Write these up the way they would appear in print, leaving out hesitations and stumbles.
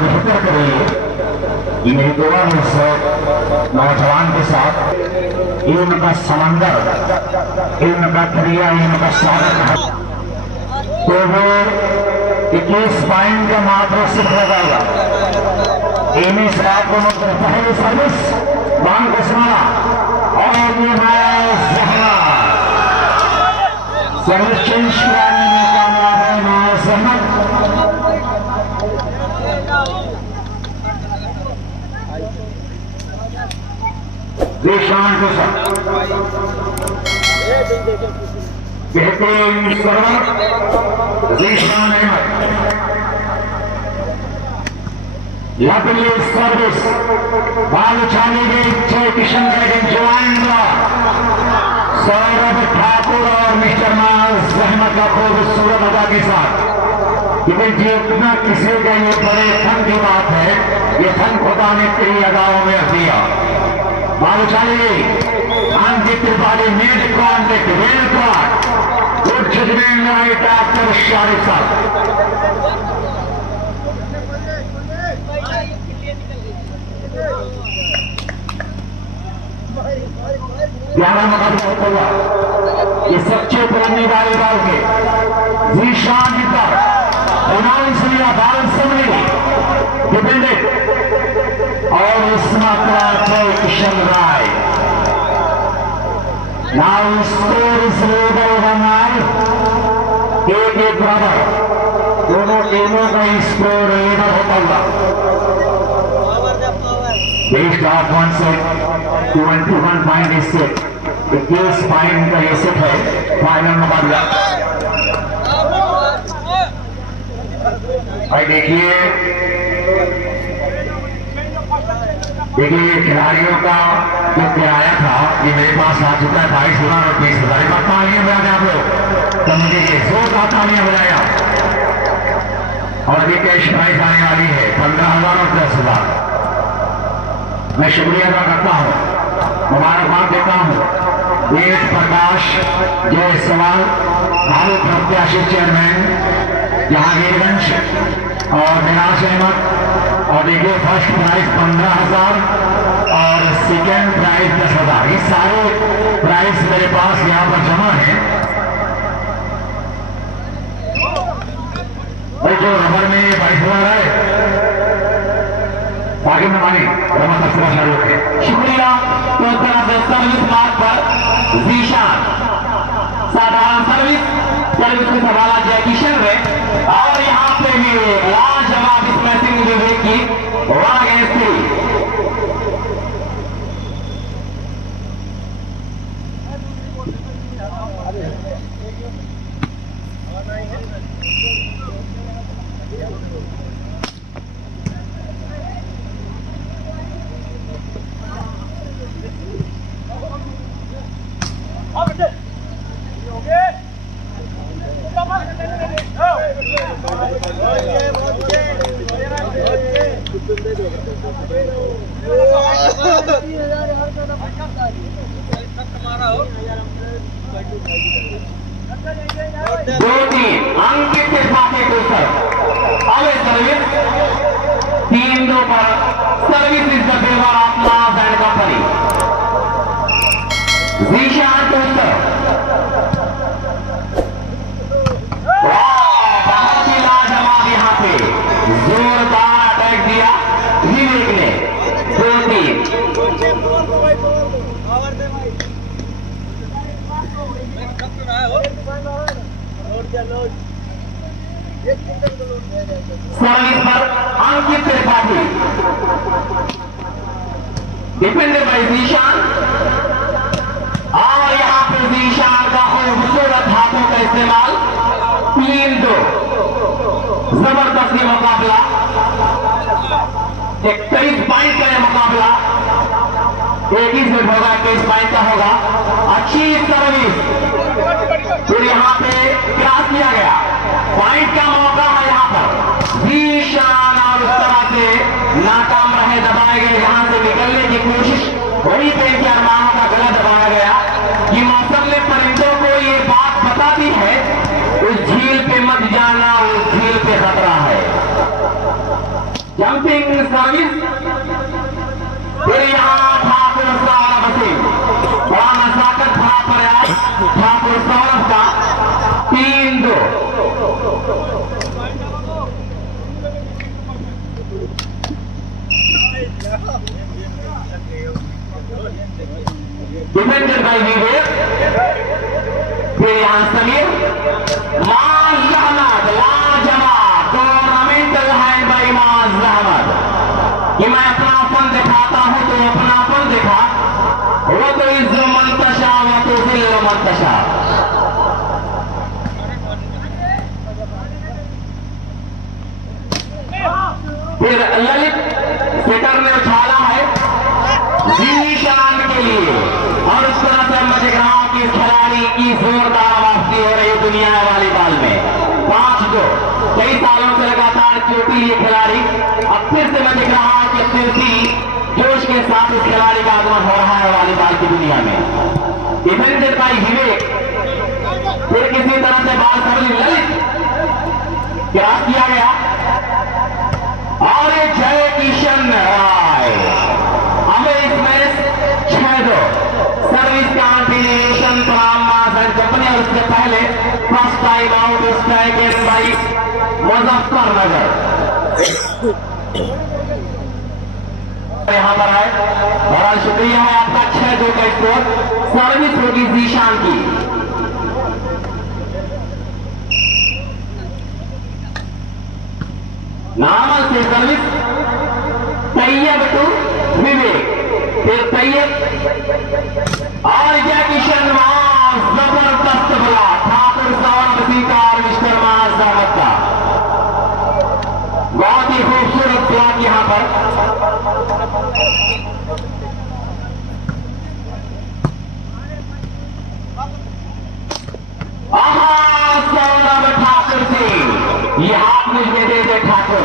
बेहतर करिए। ये मेरी दुआ है उस नौजवान के साथ। इल्म का समंदर, इल्म का दरिया, इल्म का सागर है, तो वो 21 पॉइंट का मात्र सिर्फ लगाएगा। इन्हीं से आपको पहली सर्विस बांग कुस्माना और ये सर्विस चेंज कराने में कामयाब है नाज अहमद। जीशान बेहतरीन server Zeeshan Ahmed lovely service ball उछाली गई। जय किशन जवान सौरभ ठाकुर और मिस्टर नाज अहमद का खूबसूरत अदा के साथ। लेकिन जितना किसी का ये बड़े फन की बात है, ये फन खुदा ने तेरी अदाओं में दिया। बाल उछाली गई। Ankit Tripathi made contact well caught good judgement right after Shariq साहब। ग्यारह मुकाबला होगा। ये सच्चे पुराने वालीबाल के जीशान पर फाइनेंशियल बाल समझेगी डिपेंडेंट और इस मात्रा जय किशन राय। नाउ स्कोर इस लेवल बनाए एक बराबर। दोनों टीमों का स्कोर लेवल होता हुआ बेस्ड ऑफ 1 सेट 21 पॉइंट इस सेट 21 पॉइंट का ये सेट है। फाइनल मुकाबला भाई देखिए खिलाड़ियों का जो किराया था ये मेरे पास आ चुका है 22,000 और 20,000। एक बार तालियां बजाएं आप लोग, तो मुझे ये जोरदार तालियां बजाया। और ये कैश प्राइज आने वाली है 15,000 और 10,000। मैं शुक्रिया अदा करता हूँ, मुबारकबाद देता हूँ वेद प्रकाश जायसवाल भारत प्रत्याशी चेयरमैन जहांगीरगंज और मिराज अहमद। और देखिए फर्स्ट प्राइज 15,000 और सेकेंड प्राइज 10,000। ये सारे प्राइज मेरे पास यहाँ पर जमा है। भाई जो रबर में 22,000 है आगे में मानी रमन है। शुक्रिया। तो सर्विस मार्ग पर जीशान साधारण सर्विस को संभाला जय किशन ने। और यहाँ पे भी लाजवाब स्मैशिंग विवेक की 1-3। अंकित त्रिपाठी को अवे सर्विस 3-2 पर service is the favour of नाज एंड कंपनी। जीशान बहुत ही लाजवाब यहाँ पे जोरदार अटैक दिया विवेक ने। 2-3 सर्विस पर अंकित त्रिपाठी डिपेंडेड बाय जीशान। और यहाँ पे जीशान का खूबसूरत हाथों का इस्तेमाल। 3-2 जबरदस्ती मुकाबला। 21 पॉइंट का मुकाबला 21 में होगा, 21 पॉइंट का होगा। अच्छी सर्विस फिर यहाँ पे क्रॉस किया गया। पॉइंट का मौका है यहाँ पर जीशान और उस तरह से नाकाम रहे, दबाए गए। यहाँ से निकलने की कोशिश वही पे कि अरमानों का गला दबाया गया। कि मौसम ने परिंदों को ये बात बता दी है उस झील पे मत जाना, उस झील पे खतरा है। Jumping service. फिर यहाँ ठाकुर सौरभ सिंह, बड़ा मसाकत भरा प्रयास ठाकुर सौरभ का, 3-2। डिफेंडेड बाय विवेक। फिर यहाँ समीर, माज अहमद, लाजवाब टूर्नामेंटल हैंड बाय माज अहमद। कि मैं अपनापन दिखाता हूं तो अपनापन दिखा, वो तो इस मंतशा वो तो फिर मंतशा। फिर ललित सेटर ने उछाला है जीशान के लिए, और उस तरह से मैं देख रहा हूं कि इस खिलाड़ी की जोरदार वापसी हो रही है दुनिया वॉलीबॉल में। 5-2। कई सालों से लगातार चोटी ये खिलाड़ी, अब फिर से मैं देख रहा हूं कि फिर भी जोश के साथ इस खिलाड़ी का आगमन हो रहा है वॉलीबॉल की दुनिया में। डिफेंडेड बाय विवेक। फिर किसी तरह से बाल सबली ललित क्रॉस किया गया, और ये जय किशन राय। अब इस match 6-2। Service continuation from mass and company. और उससे पहले first time out is taken by Muzaffarnagar. यहां पर आए, बहुत शुक्रिया है आपका। 6-2 का स्कोर। सर्विस होगी जीशान की। नॉर्मल से सर्विस तैयब टू विवेक। फिर तैयब और जय किशन मास, जबरदस्त बला ठाकुर सौरभ सिंह का और मिस्टर मास अहमद का। बहुत ही खूबसूरत ब्लॉक यहां पर। सौरभ ठाकुर सिंह, ये हाथ मुझ में दे दे Thakur.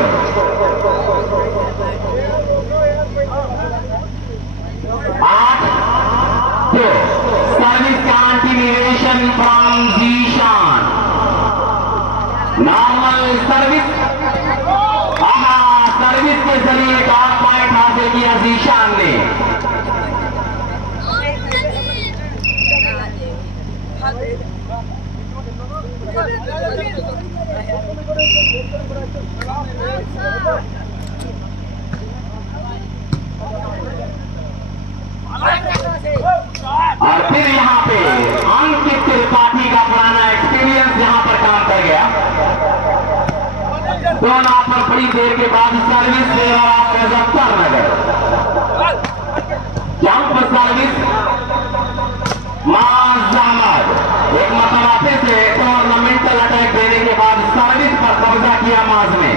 8-2। Service continuation from Zeeshan. Normal service. Service के जरिए एक और पॉइंट हासिल किया जीशान ने। और फिर यहाँ पे अंकित त्रिपाठी का पुराना एक्सपीरियंस यहाँ पर काम कर गया। दोनों पर बड़ी देर के बाद सर्विस से और मुजफ्फरनगर। जंप सर्विस माज अहमद। एक मतलब फिर से टूर्नामेंटल अटैक देने के बाद सर्विस पर कब्जा किया माज ने।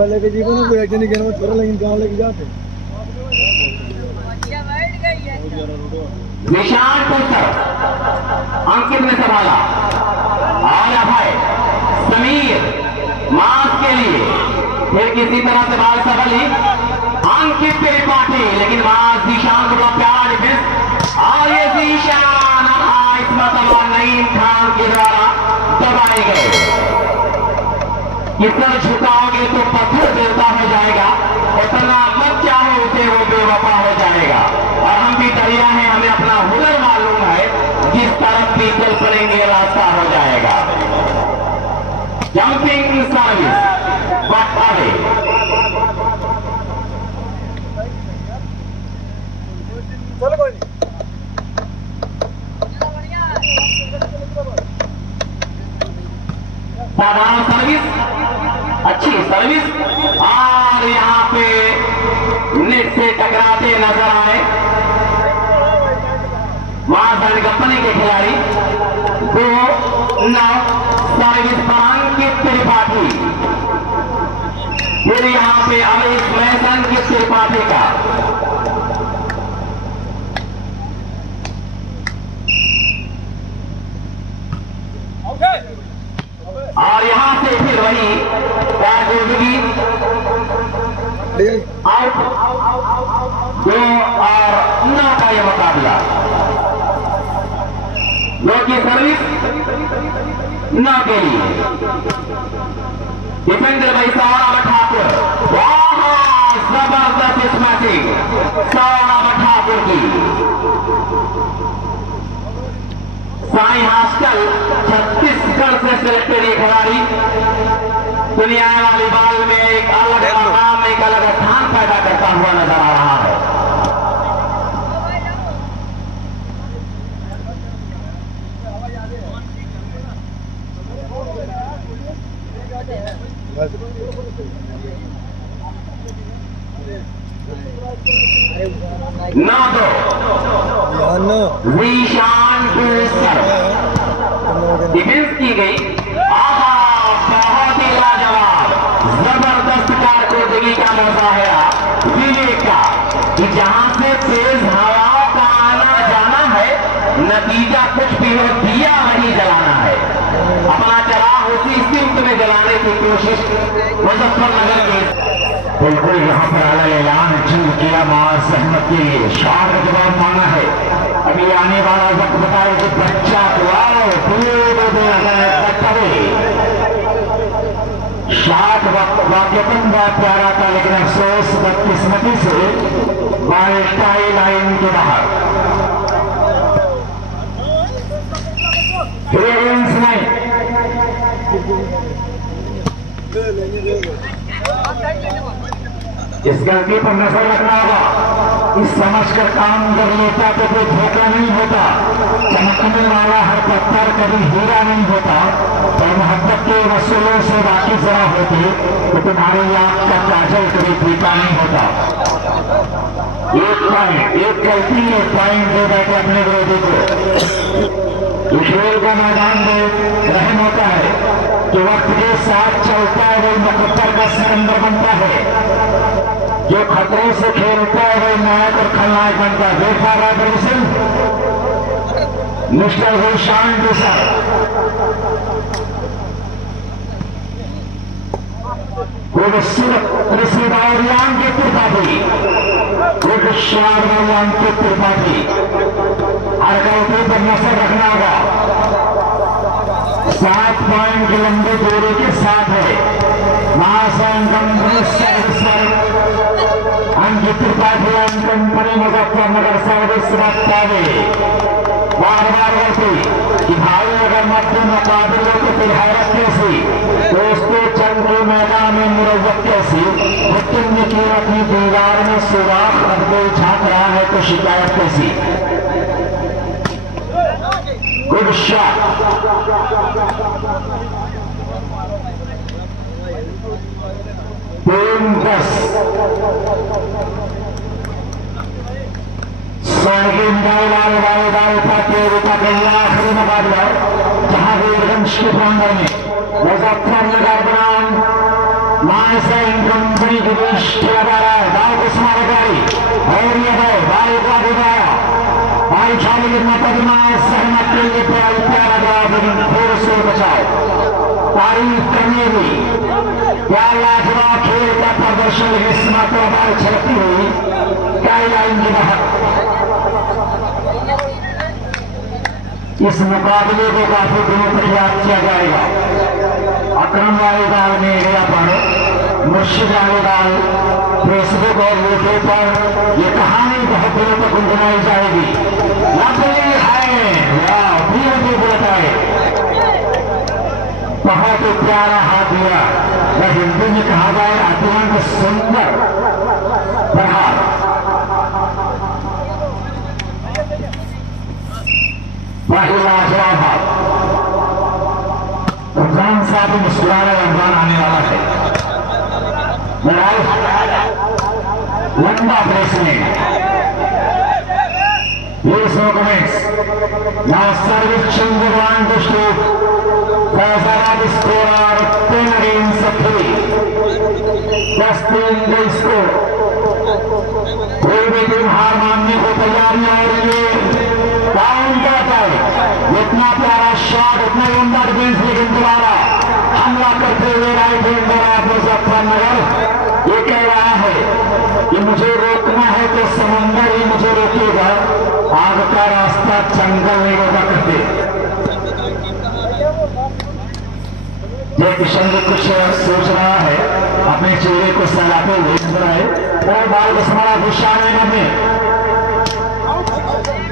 लेके जीवन में कोई नहीं कहना छोड़ा, लेकिन कहाँ लेके जाते निशान पुत्र अंकित ने संभाला, और अभय समीर मास के लिए। फिर किसी तरह से बाल सबली अंकित त्रिपाठी, लेकिन मास जीशान को बहुत प्यारा डिफेंस। और ये जीशान इस मतलब नईम खान के द्वारा दबाए गए। इतना झुकाओगे तो पत्थर देवता हो जाएगा, उतना मत चाहो उसे वो बेवफा हो जाएगा। और हम भी दरिया हैं, हमें अपना हुनर मालूम है, जिस तरफ भी चल पड़ेंगे रास्ता हो जाएगा। जंपिंग सर्विस बटावे। चलो कोई नहीं। साधारण सर्विस, अच्छी सर्विस, और यहाँ पे नेट से टकराते नजर आए मास एंड कंपनी के खिलाड़ी। 2-9 सर्विस पर अंकित त्रिपाठी। फिर यहाँ पे अब इस मैच अंकित त्रिपाठी का। और यहां से फिर वही आउट। 2 और 9 का यह मुकाबला। सर्विस 9 के लिए डिफेंडर भाई सौरभ ठाकुर। जबरदस्त स्मैशिंग सौरभ ठाकुर की। साई हॉस्टल छत्तीसगढ़ से सिलेक्टेड ये खिलाड़ी दुनिया वाली बॉल में एक अलग मकाम, एक अलग स्थान पैदा करता हुआ नजर आ रहा है। ना दो ईशान डिफेंस की गई। बहुत ही लाजवाब जबरदस्त कारकर्दगी का मुजाहिरा विवेक का कि जहां से तेज हवाओं का आना जाना है, नतीजा कुछ भी हो दिया वही जलाना है। अपना चराग उसी सिमत में जलाने की कोशिश मुजफ्फरनगर के बिल्कुल यहाँ पर अलग ऐलान जंग किया मार सहमत के लिए शार का जवाब मांगा है। अभी आने वाला वक्त बताए कि बच्चा शाट वाक्यपन बहुत प्यारा था, लेकिन अफसोस बदकिस्मती से बाइस्टाई लाइन के बाहर नहीं। इस गलती पर नजर रखना होगा। इस समझ कर काम कर लेता तो कोई धोखा नहीं होता। चमकने वाला हर पत्थर कभी हीरा नहीं होता। और मोहब्बत के वसूलों से वाकिफ जरा होते तो तुम्हारी आंख का काजल कभी पीता नहीं होता। एक पॉइंट, एक गलती, एक पॉइंट दे बैठे अपने विरोधी को। खेल का मैदान में रहम होता है जो वक्त के साथ चलता है वही मुकद्दर का सिकंदर बनता है। जो खतरों से खेलता है वही नायक और खलनायक बनता है। देख पा रहा है मिस्टर ईशान के साथ ऋषिदारियान के त्रिपाठी, शारदारियान के त्रिपाठी। हर गलती पर नजर रखना होगा। 7 पॉइंट की लंबी दूरी के साथ है Ankit Tripathi and company Muzaffarnagar service रखतावे। बार बार कहती कि भाई अगर मध्य मुकाबले को फिर हैरत कैसी, दोस्तों चंद के मैदान में मुरव्वत कैसी, मुत्तम ने की अपनी दीवार में सुराख रखते झांक रहा है तो शिकायत कैसी। Good shot. तीन 10 प्रतियोगिता के आखिरी मुकाबला जहांगीरगंज के प्रांगण में मुजफ्फरनगर बनाम मानसिंह कंपनी के बीच खेला जा रहा है। दाव को समारे गाड़ी और ये है भाई का दिखाया भाई छाली की मतमा सहमत के लिए प्यारा जवाब, लेकिन फिर से बचाओ तारीफ करनी हुई। क्या लाजवाब खेल का प्रदर्शन, इस मतों छलकती हुई गाइडलाइन के बाहर। इस मुकाबले को काफी दिनों तक याद किया जाएगा। अकरम वालीदाल में गया पर मुर्शिद वालीदाल फेसबुक और यूट्यूब पर यह कहानी बहुत दिनों तक गुनगुनाई जाएगी। लवली है बताए बहुत ही प्यारा हाथ दिया, या हिंदी में कहा जाए अत्यंत सुंदर प्रहार। लाजवाब हाथ। रमजान साहब मुस्कुराना रमजान आने वाला है। लंबा placement, Use comments. Now service change one to shoot. Fazarab scorer 10 against 3. Just 3 the score. कोई भी टीम हार मानने को तैयार नहीं हो रही है। काउंट करता है। इतना प्यारा शॉट, इतना उम्दा डिफेंस, लेकिन दोबारा हमला करते हुए राइट हैंडर मुजफ्फरनगर ये कह रहा है कि मुझे रोकना है तो समंदर ही मुझे रोकेगा, आग का रास्ता जंगल नहीं रोका करते। जय किशन जी कुछ सोच रहा है, अपने चेहरे को सहलाते हुए नजर आए और बाल को समारा गुस्सान में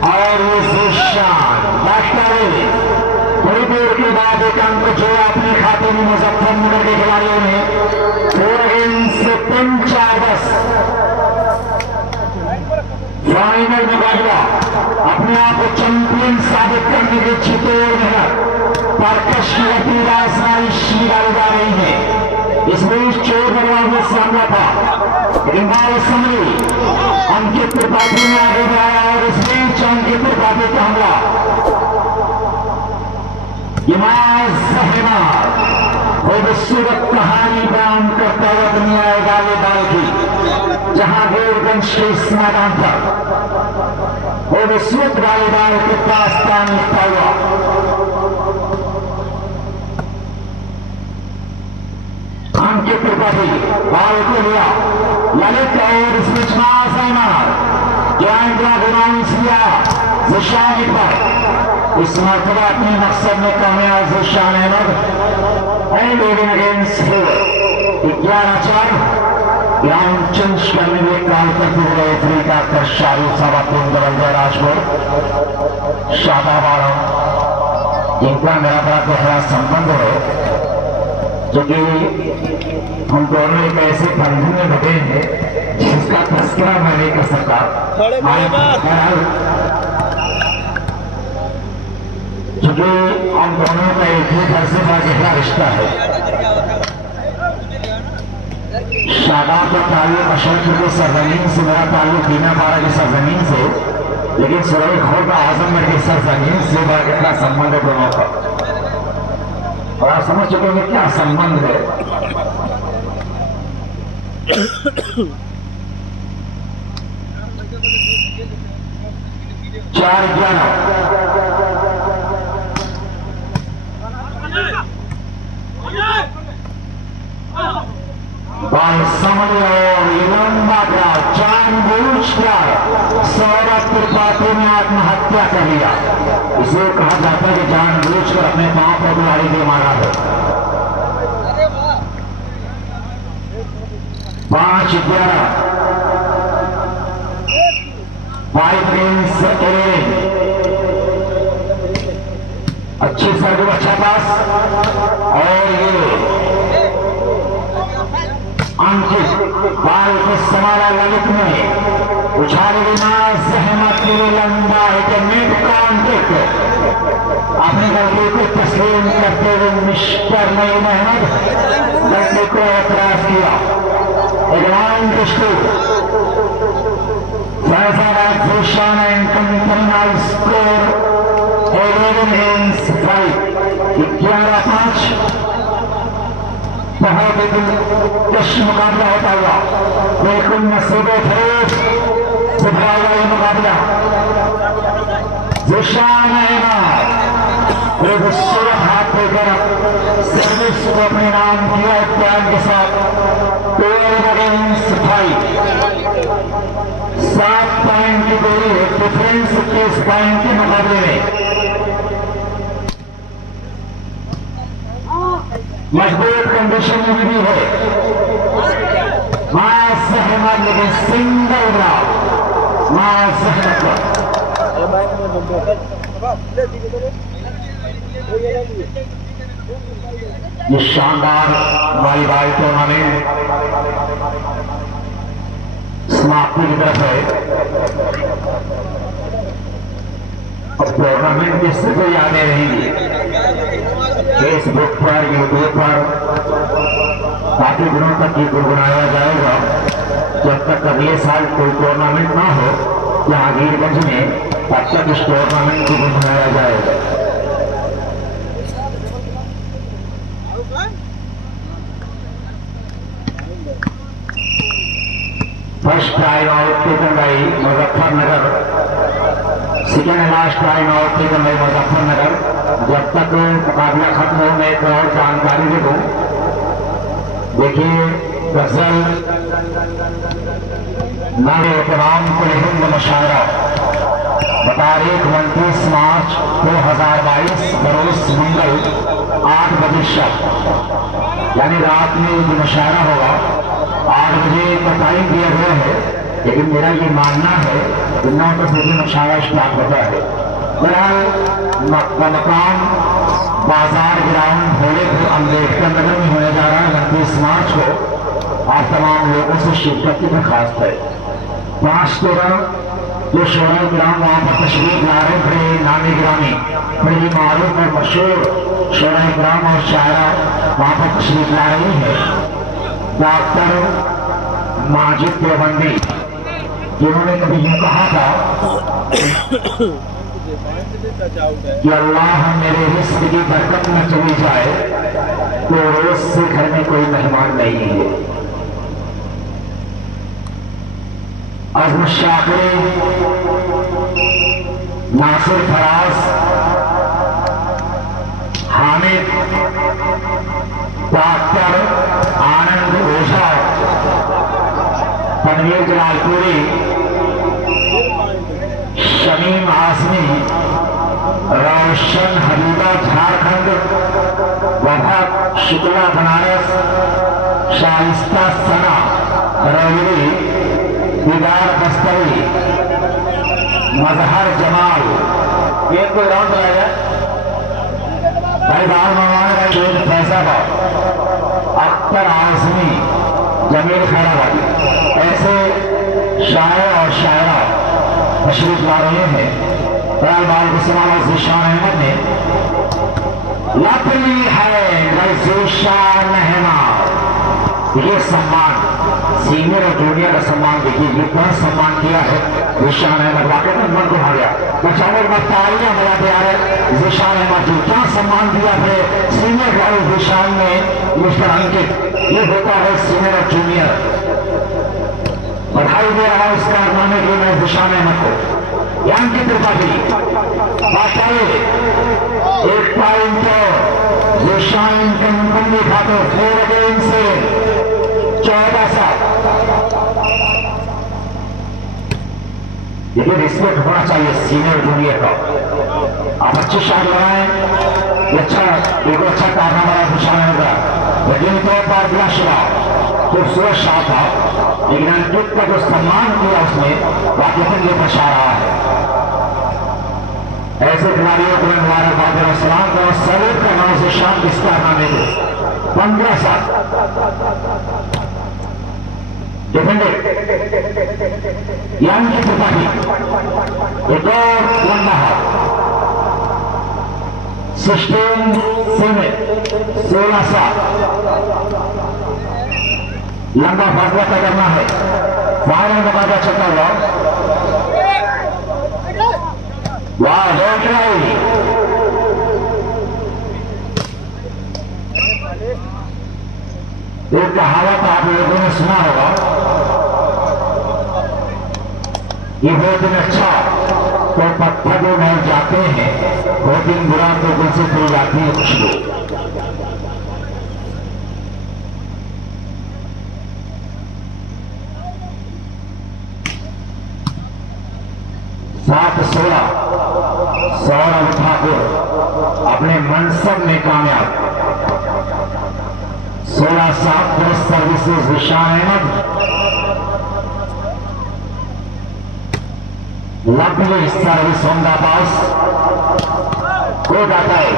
और ये गुस्सान थोड़ी देर के बाद एक अंक जो अपने खाते में मुजफ्फरनगर के खिलाड़ियों ने 4-10 फाइनल मुकाबला अपने आप को चैंपियन साबित करने के चितौड़ मेहनत पर कश्मीरी राजनाई डाली जा रही है। इस बीच चोर दरवाजे से हमला था, लेकिन बाल समझी अंकित त्रिपाठी ने आगे बढ़ाया और इस बीच अंकित त्रिपाठी का हमला खूबसूरत कहानी बयान करता हुआ दुनिया गालीबाल की, जहांगीरगंज के इस मैदान पर खूबसूरत गालीबाल के पास स्थान लिखता हुआ अंकित त्रिपाठी बाल को लिया ललित और इस बीच जिशान पर इस मरतबा अपने मकसद में कामयाब जिशान अहमद एंड ओवन अगेंस्ट 11-4 ग्राउंड चेंज करने में काम करते हुए अफ्रीका का शाहरुख साहब दरवाजा राजपुर शादाब आलम जिनका मेरा बड़ा गहरा संबंध है, जो कि हम दोनों एक ऐसे बंधन में बटे हैं जिसका तस्करा मैं नहीं कर सकता। क्योंकि हम दोनों का एक ही घर से बड़ा गहरा रिश्ता है। शादाब का ताल्लुक अशरफ के सरजमीन से, मेरा ताल्लुक दीना पारा की सरजमीन से, लेकिन सुरई खोटा आजमगढ़ की सरजमीन से बड़ा गहरा संबंध है दोनों का। और आप समझ चुके हैं क्या संबंध है। 4-11 बाल समझ और लंबा का जानबूझकर सौरभ त्रिपाठी ने आत्महत्या कर लिया। इसे कहा जाता है कि जानबूझकर अपने पांव पर बुहारी दे मारा है। 5-11 अच्छी सर्व अच्छा पास और ये अंकित बाल को समारा ललित में उछाले बिना सहमत के लिए लंबा नेट कांटेक्ट अपनी गलती को तस्लीम करते हुए मिस्टर नईम अहमद गलती को एतराज किया। Ground Faizabad Bhushan international score 11-5 बहुत ही दिलकश मुकाबला होता हुआ बिल्कुल नसीबे फरोज सुधारा ये मुकाबला। जिशान अहमद खूबसूरत हाथ लेकर सर्विस को अपने नाम किया प्यार के साथ 12-5 7 पॉइंट की दूरी है डिफरेंस 21 पॉइंट के मुकाबले में। मजबूत कंडीशन में भी है मां सहमत, लेकिन सिंगल ड्रॉप मां सहमत। ये शानदार वॉलीबॉल टूर्नामेंट समाप्ति की तरफ है। और टूर्नामेंट की सभी यादें रहेंगी फेसबुक पर, यूट्यूब पर काफी दिनों तक ये गुनगुनाया जाएगा जब तक अगले साल कोई टूर्नामेंट ना हो जहांगीरगंज में, तब तक इस टूर्नामेंट को गुनगुनाया जाएगा। First time out taken by Muzaffarnagar, second last time out taken by Muzaffarnagar. जब तक मुकाबला खत्म हो मैं एक और जानकारी दे दूं। देखिए गजल नारे तमाम को हिंद मुशायरा तारीख 29 मार्च 2022 बरोज मंगल 8 बजे शब यानी रात में जो मुशायरा होगा 8 बजे का टाइम दिया गया है, लेकिन मेरा ये मानना है कि 9 बजे मुशायरा स्टार्ट होता है। बहरहाल मकाम बाजार ग्राउंड भोलेपुर अम्बेडकर नगर में होने जा रहा है 29 मार्च को। आप तमाम लोगों से शिरकत की दरखास्त है। 5-13 जो शोरा ग्राम वहाँ पर तशरीफ ला रहे बड़े नामी ग्रामी, बड़े ही मारूफ और मशहूर शोरा ग्राम और शायरा वहाँ पर तशरीफ ला रही है। डॉक्टर माजिद देवबंदी, जिन्होंने कभी यूँ कहा था कि अल्लाह मेरे रिस्क की बरकत न चली जाए तो रोज से घर में कोई मेहमान नहीं है। अज़्म शाकिर, नासिर फराज, हामिद, डॉक्टर आनंद ओझा, तनवीर जलालपुरी, शमीम आसमी, रोशन हबीबा झारखंड, वफा शुक्ला बनारस, शाइस्ता सना रवि, दीदार बस्तरी, मजहर जमाल, ये कोई राउंड लगाया भाई दाल मवान फैजाबाद, अख्तर आजमी, जमील खैराबादी, ऐसे शायर और शायरा तशरीफ ला रहे हैं। ज़ीशान अहमद ने लपनी है ज़ीशान अहमद, ये सम्मान सीनियर और जूनियर का सम्मान देखिए, ये कौन सम्मान किया है ज़ीशान अहमद। वाकई में मन को भा गया। बचाओ तालियां बजा दिया है ज़ीशान अहमद जी, क्या सम्मान दिया है सीनियर वाले ज़ीशान में मिस्टर अंकित। ये होता है सीनियर और जूनियर। बधाई दे रहा है इस कारनामे के मैं ज़ीशान अहमद को। अंकित त्रिपाठी एक पॉइंट ज़ीशान के मुकम्मल खाते 4 गेम से 14-7। देखिए रिस्पेक्ट होना चाहिए सीनियर जूनियर का। आप अच्छी शॉट लगाएं, अच्छा एक अच्छा कारनामा ज़ीशान होगा, लेकिन तौर पर बिलाशुबा खूबसूरत शॉट था, लेकिन अंकित का जो सम्मान किया उसने वाकई ये दर्शा रहा है। ऐसे खिलाड़ियों को मुबारकबाद और सलाम का सैल्यूट करना उसे शाम किस कारनामे को 15-7 डिफेंडेड यानी कि त्रिपाठी एक और लंबा हाथ 16 में 16-7 लंबा फासला तय करना है। फायर मुकाबला चलता हुआ वाह लौट रही एक कहावत आप लोगों ने सुना होगा, ये वो दिन अच्छा तो पत्थर में मर जाते हैं, वो दिन बुरा तो गुल से खुल जाती है खुशबू। 7-16 सौरभ ठाकुर अपने मनसब में कामयाब। 16-7 पर services Zeeshan Ahmed lovely service on the pass good attack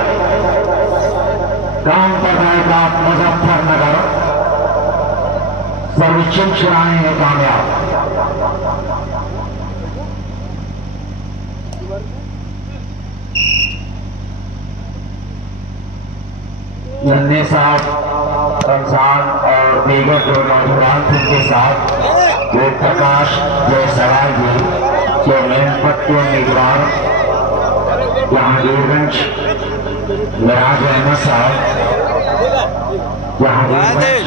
counter रहेगा मुजफ्फरनगर सर्विसिंग चलाने में कामयाब। नन्हे साहब रमजान और दीगर जो नौजवान थे उनके साथ वो प्रकाश जयसवाल जी जो मेनपत के उम्मीदवार जहांगीरगंज, मिराज अहमद साहब जहांगीरगंज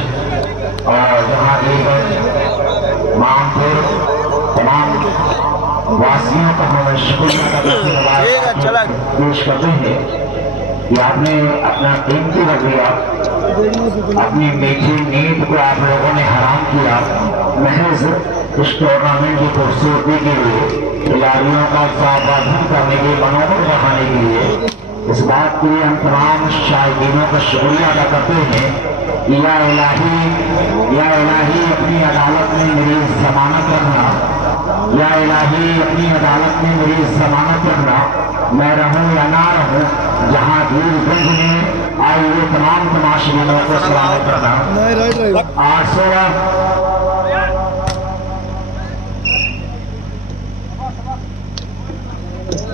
और जहांगीरगंज मामपुर तमाम वासियों का हमें शुक्रिया पेश करते हैं कि आपने अपना कीमती रवैया, अपनी मीठी नींद को आप लोगों ने हराम किया महज इस टूर्नामेंट की खूबसूरती के लिए, खिलाड़ियों का उत्साहवर्धन करने के मनोबल बढ़ाने के लिए। इस बात के लिए हम तमाम शायकीनों का शुक्रिया अदा करते हैं या इलाही अपनी अदालत में मेरी जमानत रखना, या इलाही अपनी अदालत में मेरी जमानत रखना, मैं रहूं या ना रहूं, जहां वीरगंज में आए हुए तमाम तमाशबीनों को सलामत रखना। 816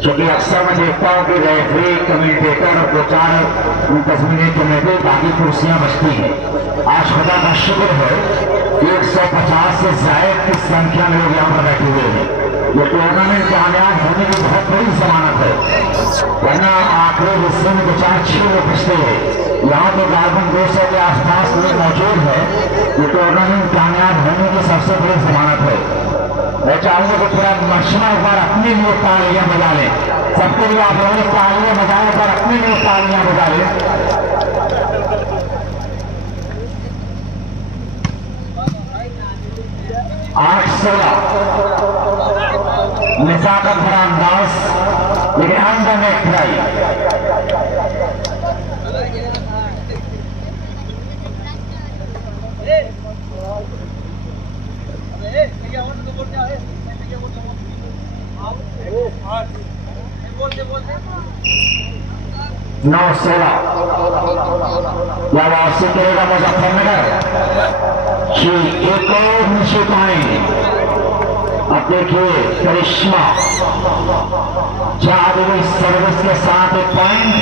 क्योंकि अक्सर मैं देखता हूँ कि रेफरी, कमेंटेटर और दो चार तस्वीरें तो में भी बाकी कुर्सियां बचती हैं। आज खुदा का शुक्र है 150 से ज्यादा की संख्या में लोग यहाँ पर बैठे हुए हैं। ये टूर्नामेंट कामयाब होने की बहुत बड़ी जमानत है, वरना आखिरी हिस्से में 2-4-6 लोग बचते हैं। यहाँ तो गार्बन 200 के आसपास लोग मौजूद है। ये टूर्नामेंट कामयाब होने की सबसे बड़ी जमानत है। मैं चाहूंगा कि पूरा मशमा एक बार अपने लिए तालियां बजा लें। सबके लिए आप लोगों ने तालियां बजाने पर अपने लिए तालियां बजा लें। 816 निजाकत भरा अंदाज, लेकिन अंदर में खिलाई। नौ 16 या वापसी करेगा मुजफ्फरनगर की एक और निशान। अब देखिए करिश्मा जादुई सर्विस के साथ एक point.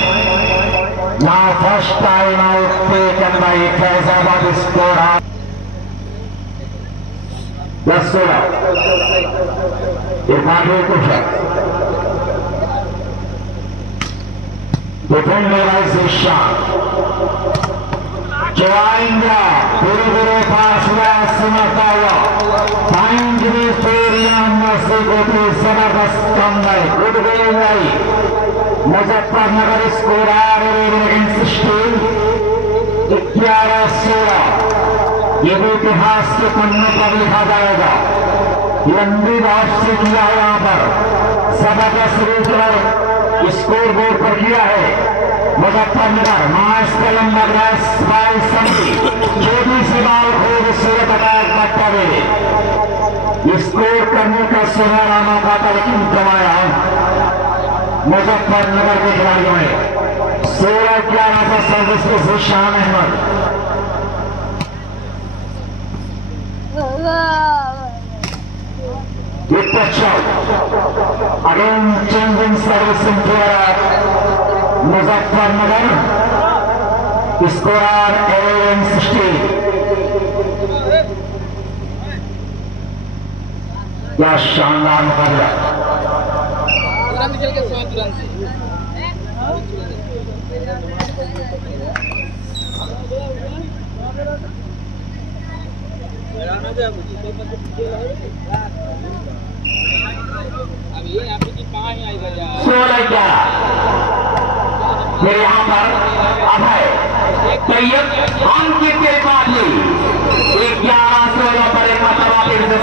Now first time out taken by Faizabad score 10-16। Irfan कुछ डिफेंडराइजेशन जो आएंगे पूरे फासला समझता हुआ पाएंगे से जबरदस्त कम गए गुड गेम आई। मुजफ्फरनगर स्कोर 11-16। ये भी इतिहास के पन्नों पर लिखा जाएगा। लंबी बात से किया है, यहाँ पर जबरदस्त रूप पर स्कोर बोर्ड पर किया है। मुजफ्फरनगर मार्च का लंबा ग्रास बाई संधि 24 बाल खूबसूरत अटैक करता हुए स्कोर करने का सुनहरा मौका था, लेकिन गंवाया मुजफ्फरनगर के खिलाड़ियों ने। 16-11 पर सर्विस के Zeeshan Ahmed. Again changing service in Muzaffarnagar score 11-16। क्या शानदार मुकाबला। मेरे यहाँ पर अभय तैयब हम कितने पाली 11-16 पर एक मतलब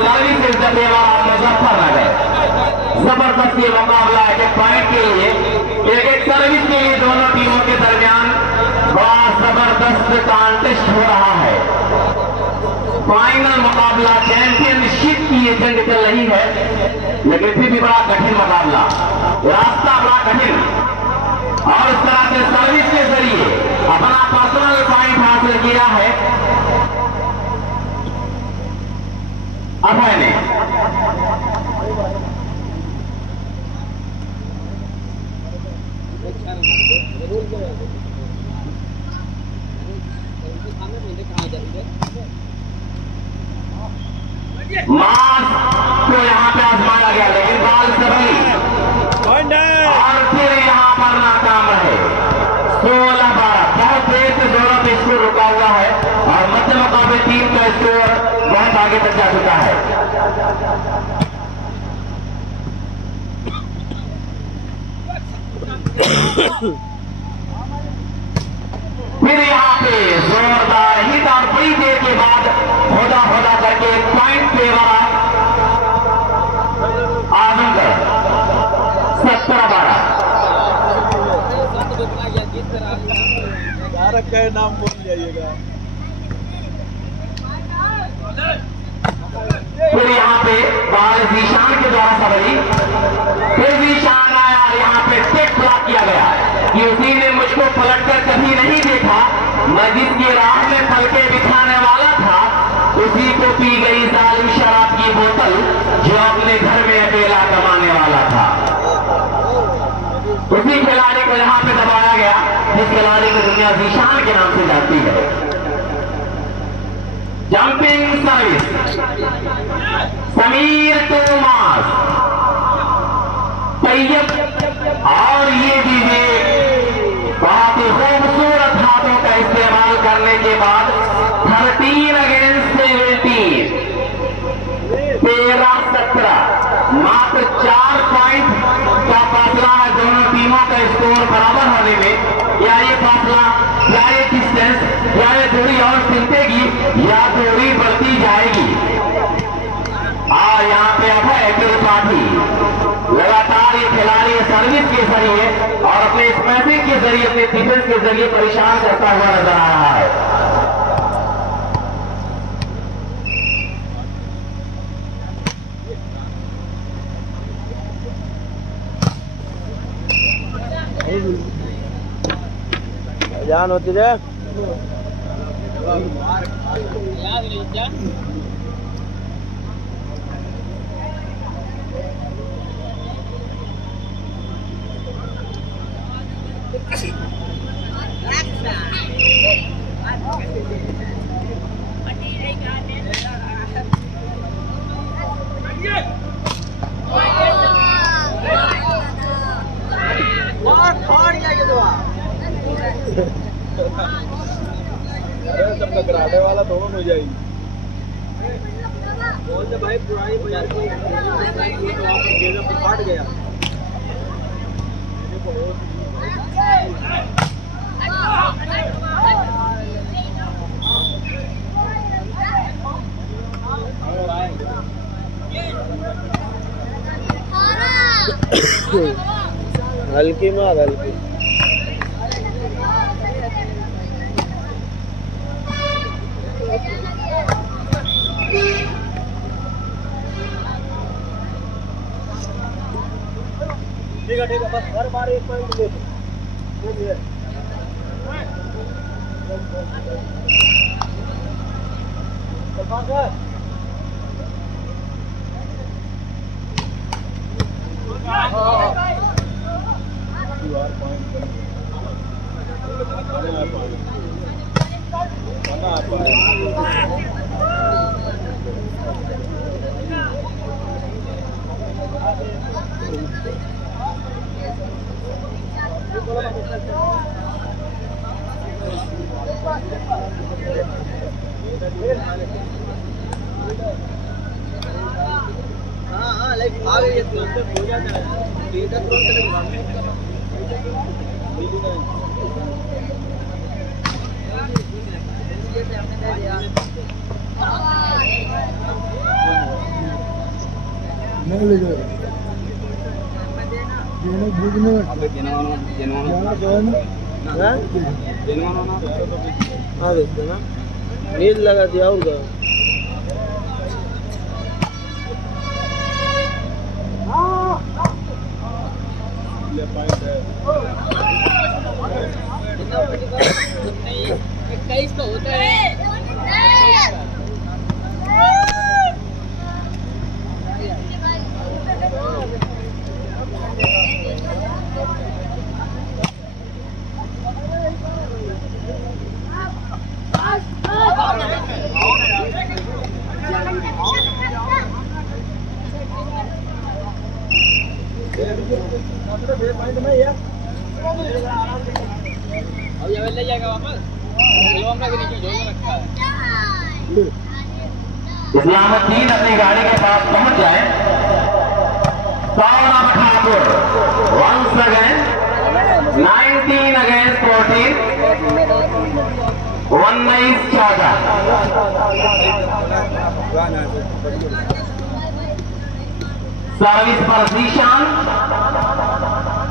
सर्विस मुजफ्फरनगर जबरदस्त ये मुकाबला है कि पॉइंट के लिए एक सर्विस के लिए दोनों टीमों के दरमियान बड़ा जबरदस्त कॉन्टेस्ट हो रहा है। फाइनल मुकाबला चैंपियनशिप की ये जंग चल रही है, लेकिन फिर भी बड़ा कठिन मुकाबला, रास्ता बड़ा कठिन। और इस तरह से सर्विस के जरिए अपना पर्सनल पॉइंट हासिल किया है अभय ने। मास को यहाँ पे आजमाया गया, लेकिन बाल सभी और फिर यहाँ पर नाकाम रहे। 16-12 बहुत देर से दोनों पे स्कोर रुका हुआ है और मध्य मुकाबले टीम का स्कोर बहुत आगे तक जा चुका है। फिर यहाँ पे जोरदार हिट और बड़ी देर के बाद होदा करके पॉइंट पे वाला आजमगढ़ 17-12। नाम बोल जाइएगा। फिर यहाँ पे बाल जीशान के द्वारा सबरी, फिर जीशान आया और यहाँ पे टेक ब्लॉक किया गया कि उसी ने मुझको पलटकर कभी नहीं देखा, मैं जिसकी राह में पलके बिछाने वाला था उसी को पी गई जालिम शराब की बोतल जो अपने घर में अकेला कमाने वाला था। उसी खिलाड़ी को यहाँ पे दबाया गया जिस खिलाड़ी को दुनिया जीशान के नाम से जानती है। जंपिंग सर्विस समीर तोमास तैयब, और ये विवेक बहुत ही खूबसूरत हाथों का इस्तेमाल करने के बाद 13 अगेंस्ट 17, 13-17, मात्र 4 पॉइंट का फासला है दोनों टीमों का स्कोर बराबर होने में। या ये फासला, या ये डिस्टेंस, या ये दूरी और सिमटेगी या दूरी बढ़ती जाएगी। और यहाँ पे अभय त्रिपाठी लगातार ये खिलाड़ी सर्विस के जरिए और अपने स्मैशिंग के जरिए, अपने डिफेंस के जरिए परेशान करता हुआ नजर आ रहा है। जान होती रे अरे सब टकराने वाला दोनों हो जाएगी। बोल दे भाई पुरानी बाजार की फाट गया। हल्की मार हल्की ठीक है बस हर बार एक पॉइंट ले हाँ लाइक आ गई हो जाता है डेटा तुरंत नहीं ले जाओ ये भूखने अबे हाँ देखते ना नींद लगा दिया और इक्कीस तो होता है ले जाएगा वापस इस्लामुद्दीन अपनी गाड़ी के पास पहुंच जाए। Saurabh Thakur once again 19 against 14, 19-14। Service पर जीशान,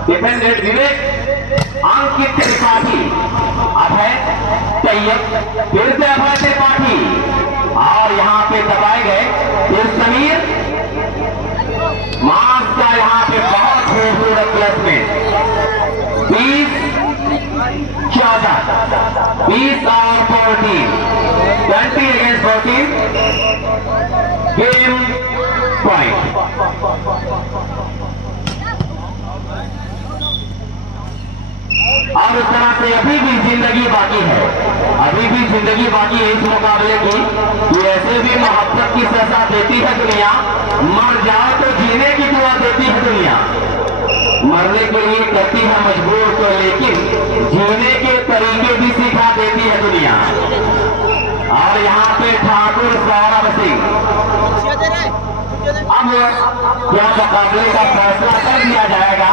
डिफेंडेड विवेक, अंकित त्रिपाठी, अभय तैयब, फिर से अभय त्रिपाठी, और यहाँ पे 20 और 14, 20 against 14, गेम पॉइंट। और इस तरह से अभी भी जिंदगी बाकी है, अभी भी जिंदगी बाकी है इस मुकाबले की। ये ऐसे भी मोहब्बत की सजा देती है दुनिया, मर जाओ तो जीने की दुआ देती है दुनिया। मरने के लिए करती है मजबूर तो, लेकिन जीने के तरीके भी सिखा देती है दुनिया। और यहाँ पे ठाकुर सौरभ सिंह, अब क्या मुकाबले का फैसला कर दिया जाएगा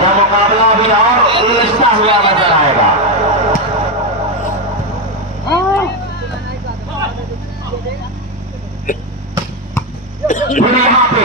या मुकाबला भी और उलझता हुआ नजर आएगा। फिर यहाँ पे